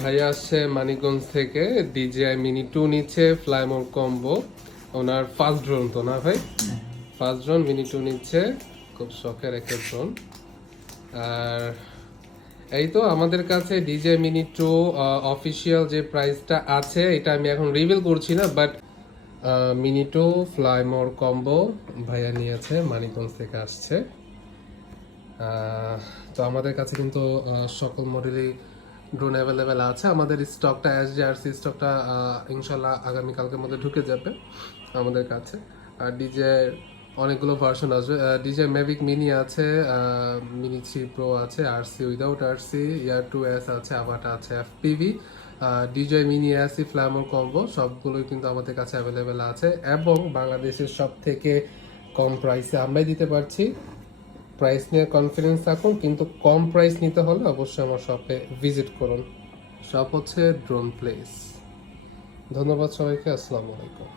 ভাইয়া আসছে মানিকগঞ্জ থেকে, DJI মিনি 2 নিচ্ছে, ফ্লাইমোর কম্বো। ওনার ফার্স্ট ড্রোন তো না ভাই? ফার্স্ট ড্রোন মিনি 2 নিচ্ছে, খুব শখের একটা ড্রোন। আর এই তো আমাদের কাছে DJI মিনি 2 অফিসিয়াল যে প্রাইসটা আছে এটা আমি এখন রিভিল করছি না, বাট মিনি 2 ফ্লাইমোর কম্বো ভাইয়া নিয়েছে, মানিকগঞ্জ থেকে আসছে। তো আমাদের কাছে কিন্তু সকল মডেলই ড্রোন অ্যাভেলেবেল আছে। আমাদের স্টকটা SJRC স্টকটা ইনশাল্লাহ আগামীকালকের মধ্যে ঢুকে যাবে আমাদের কাছে। আর ডিজের অনেকগুলো ভার্সন আসবে। DJI ম্যাভিক মিনি আছে, মিনি 3 প্রো আছে, RC without RC, Air 2S আছে, আবাটা আছে, FPV, DJI mini ASI fly more combo সবগুলোই কিন্তু আমাদের কাছে অ্যাভেলেবেল আছে এবং বাংলাদেশের সব থেকে কম প্রাইসে আমরাই দিতে পারছি। প্রাইস নিয়ে কনফিডেন্স থাকুন, কিন্তু কম প্রাইস নিতে হলে অবশ্যই আমার শপে ভিজিট করুন। শপ হচ্ছে ড্রোন প্লেস। ধন্যবাদ সবাইকে, আসসালামু আলাইকুম।